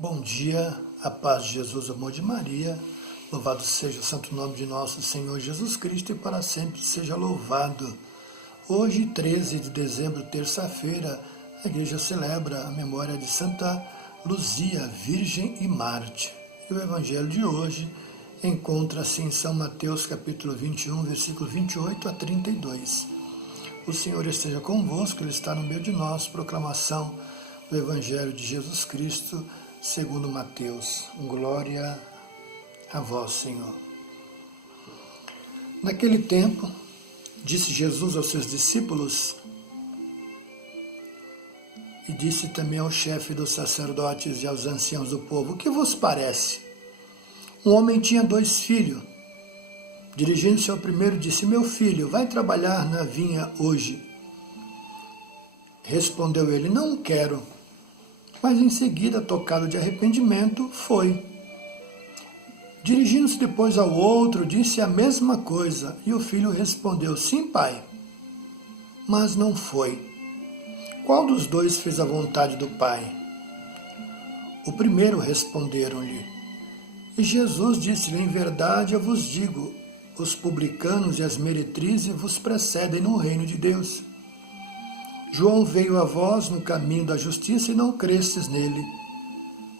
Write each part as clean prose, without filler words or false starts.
Bom dia, a paz de Jesus, o amor de Maria, louvado seja o santo nome de nosso Senhor Jesus Cristo e para sempre seja louvado. Hoje, 13 de dezembro, terça-feira, a igreja celebra a memória de Santa Luzia, Virgem e Mártir. E o evangelho de hoje encontra-se em São Mateus, capítulo 21, versículo 28 a 32. O Senhor esteja convosco, Ele está no meio de nós. Proclamação do evangelho de Jesus Cristo, segundo Mateus. Glória a vós, Senhor. Naquele tempo, disse Jesus aos seus discípulos e disse também ao chefe dos sacerdotes e aos anciãos do povo: o que vos parece? Um homem tinha 2 filhos. Dirigindo-se ao primeiro, disse: meu filho, vai trabalhar na vinha hoje. Respondeu ele: não quero. Mas em seguida, tocado de arrependimento, foi. Dirigindo-se depois ao outro, disse a mesma coisa, e o filho respondeu: sim, pai. Mas não foi. Qual dos 2 fez a vontade do pai? O primeiro, responderam-lhe. E Jesus disse-lhe: em verdade eu vos digo, os publicanos e as meretrizes vos precedem no reino de Deus. João veio a vós no caminho da justiça e não crestes nele.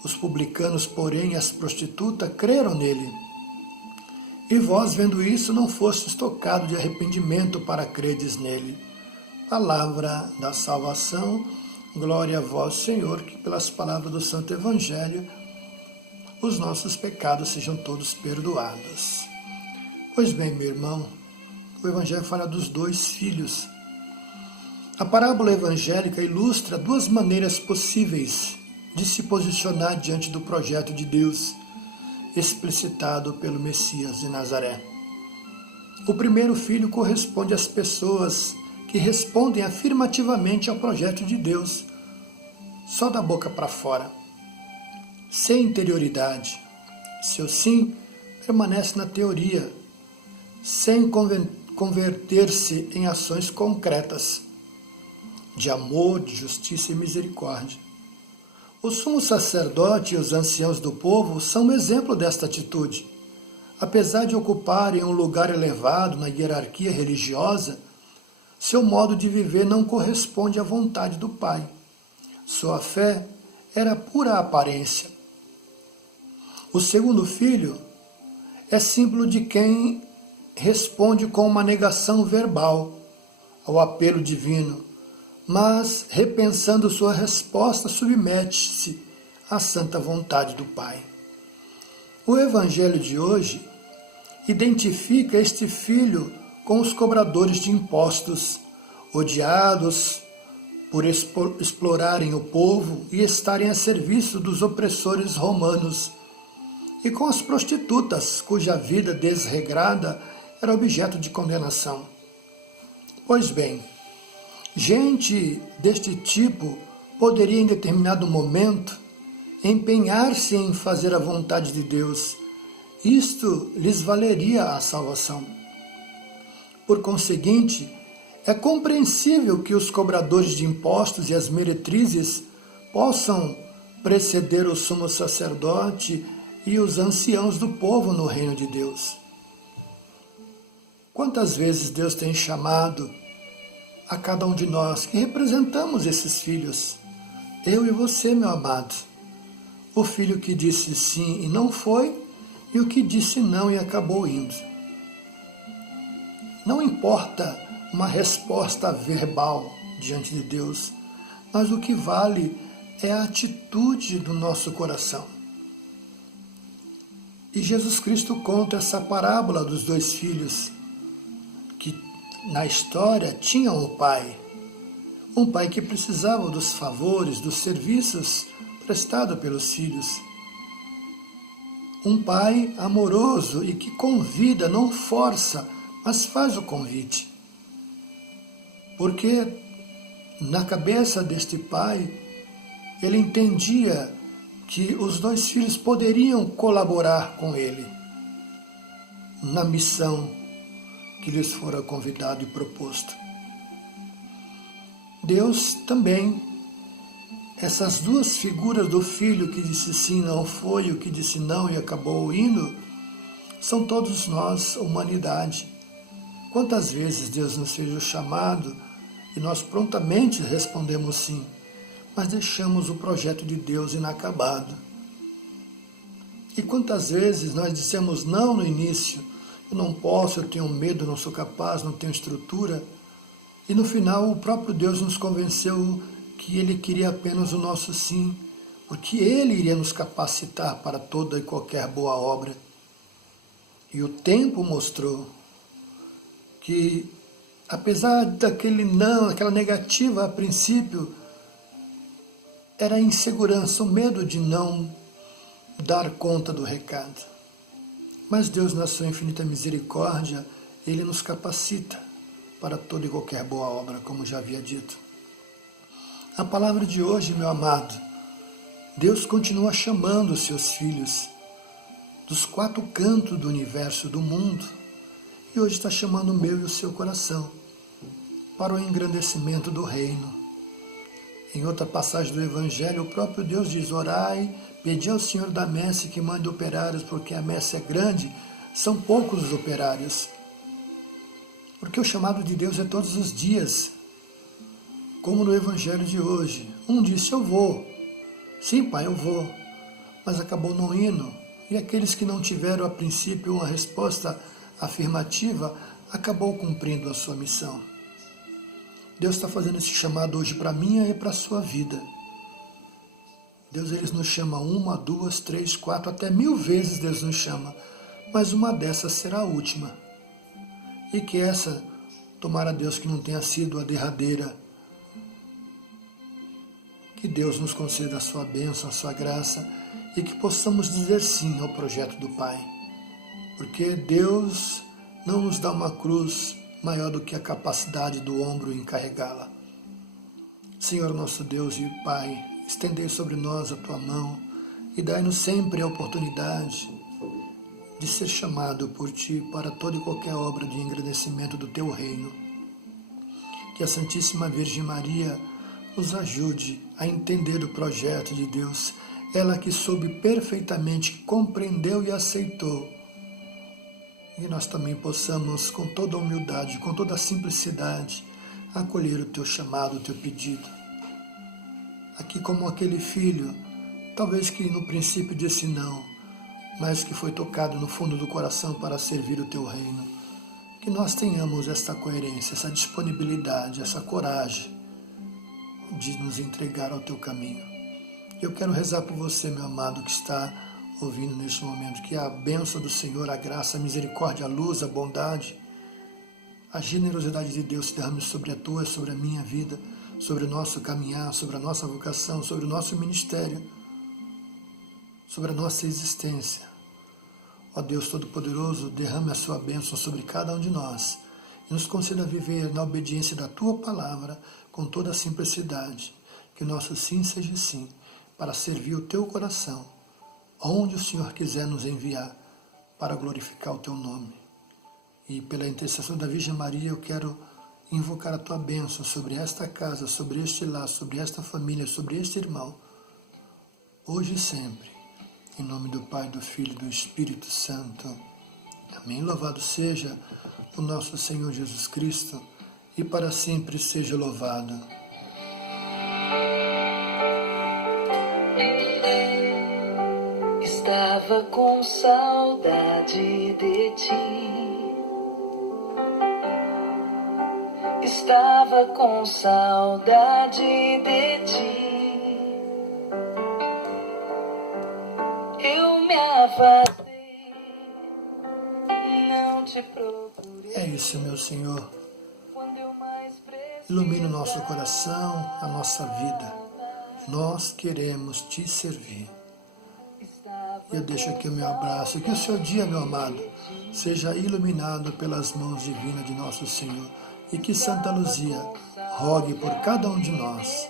Os publicanos, porém, e as prostitutas creram nele. E vós, vendo isso, não fostes tocados de arrependimento para credes nele. Palavra da salvação, glória a vós, Senhor, que pelas palavras do Santo Evangelho os nossos pecados sejam todos perdoados. Pois bem, meu irmão, o Evangelho fala dos 2 filhos. A parábola evangélica ilustra 2 maneiras possíveis de se posicionar diante do projeto de Deus, explicitado pelo Messias de Nazaré. O primeiro filho corresponde às pessoas que respondem afirmativamente ao projeto de Deus, só da boca para fora, sem interioridade. Seu sim permanece na teoria, sem converter-se em ações concretas de amor, de justiça e misericórdia. O sumo sacerdote e os anciãos do povo são um exemplo desta atitude. Apesar de ocuparem um lugar elevado na hierarquia religiosa, seu modo de viver não corresponde à vontade do Pai. Sua fé era pura aparência. O segundo filho é símbolo de quem responde com uma negação verbal ao apelo divino, mas, repensando sua resposta, submete-se à santa vontade do Pai. O Evangelho de hoje identifica este filho com os cobradores de impostos, odiados por explorarem o povo e estarem a serviço dos opressores romanos, e com as prostitutas, cuja vida desregrada era objeto de condenação. Pois bem, gente deste tipo poderia, em determinado momento, empenhar-se em fazer a vontade de Deus. Isto lhes valeria a salvação. Por conseguinte, é compreensível que os cobradores de impostos e as meretrizes possam preceder o sumo sacerdote e os anciãos do povo no reino de Deus. Quantas vezes Deus tem chamado a cada um de nós que representamos esses filhos, eu e você, meu amado, o filho que disse sim e não foi, e o que disse não e acabou indo. Não importa uma resposta verbal diante de Deus, mas o que vale é a atitude do nosso coração. E Jesus Cristo conta essa parábola dos 2 filhos, que na história tinham o pai, um pai que precisava dos favores, dos serviços prestados pelos filhos. Um pai amoroso e que convida, não força, mas faz o convite. Porque na cabeça deste pai, ele entendia que os 2 filhos poderiam colaborar com ele na missão que lhes fora convidado e proposto. Deus também Essas duas figuras do filho que disse sim, não foi, o que disse não e acabou indo, são todos nós, humanidade. Quantas vezes Deus nos fez o chamado e nós prontamente respondemos sim, mas deixamos o projeto de Deus inacabado. E quantas vezes nós dissemos não no início, eu não posso, eu tenho medo, não sou capaz, não tenho estrutura, e no final o próprio Deus nos convenceu que Ele queria apenas o nosso sim, porque Ele iria nos capacitar para toda e qualquer boa obra. E o tempo mostrou que, apesar daquele não, aquela negativa a princípio, era a insegurança, o medo de não dar conta do recado. Mas Deus, na sua infinita misericórdia, Ele nos capacita para toda e qualquer boa obra, como já havia dito. A palavra de hoje, meu amado, Deus continua chamando os seus filhos dos quatro cantos do universo, do mundo, e hoje está chamando o meu e o seu coração para o engrandecimento do reino. Em outra passagem do Evangelho, o próprio Deus diz: orai, pedi ao Senhor da messe que mande operários, porque a messe é grande, são poucos os operários. Porque o chamado de Deus é todos os dias, como no Evangelho de hoje. Um disse: eu vou. Sim, pai, eu vou. Mas acabou não indo. E aqueles que não tiveram a princípio uma resposta afirmativa, acabou cumprindo a sua missão. Deus está fazendo esse chamado hoje para a minha e para a sua vida. Deus, Ele nos chama 1, 2, 3, 4, até 1000 vezes Deus nos chama. Mas uma dessas será a última. E que essa, tomara Deus que não tenha sido a derradeira. Que Deus nos conceda a sua bênção, a sua graça, e que possamos dizer sim ao projeto do Pai. Porque Deus não nos dá uma cruz maior do que a capacidade do ombro em carregá-la. Senhor nosso Deus e Pai, estendei sobre nós a Tua mão e dai-nos sempre a oportunidade de ser chamado por Ti para toda e qualquer obra de engrandecimento do Teu reino. Que a Santíssima Virgem Maria nos ajude a entender o projeto de Deus, ela que soube perfeitamente, compreendeu e aceitou. E nós também possamos, com toda a humildade, com toda a simplicidade, acolher o Teu chamado, o Teu pedido. Aqui como aquele filho, talvez que no princípio disse não, mas que foi tocado no fundo do coração para servir o Teu reino. Que nós tenhamos esta coerência, essa disponibilidade, essa coragem de nos entregar ao Teu caminho. Eu quero rezar por você, meu amado, que está ouvindo neste momento, que a bênção do Senhor, a graça, a misericórdia, a luz, a bondade, a generosidade de Deus se derrame sobre a tua, sobre a minha vida, sobre o nosso caminhar, sobre a nossa vocação, sobre o nosso ministério, sobre a nossa existência. Ó Deus Todo-Poderoso, derrame a sua bênção sobre cada um de nós e nos conceda viver na obediência da Tua palavra com toda a simplicidade, que o nosso sim seja sim, para servir o Teu coração, onde o Senhor quiser nos enviar para glorificar o Teu nome. E pela intercessão da Virgem Maria, eu quero invocar a Tua bênção sobre esta casa, sobre este lar, sobre esta família, sobre este irmão, hoje e sempre. Em nome do Pai, do Filho e do Espírito Santo. Amém. Louvado seja o nosso Senhor Jesus Cristo e para sempre seja louvado. Estava com saudade de ti. Estava com saudade de ti. Eu me afastei, não te procurei. É isso, meu Senhor. Ilumina o nosso coração, a nossa vida. Nós queremos Te servir. Eu deixo aqui o meu abraço. Que o seu dia, meu amado, seja iluminado pelas mãos divinas de nosso Senhor. E que Santa Luzia rogue por cada um de nós.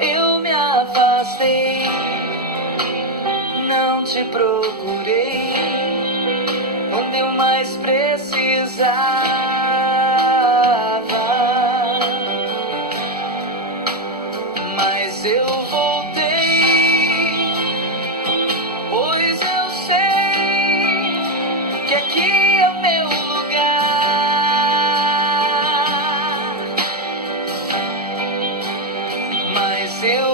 Eu me afastei, não te procurei, quando eu mais precisava. Mas eu voltei, pois eu sei que aqui é meu lugar. Mas eu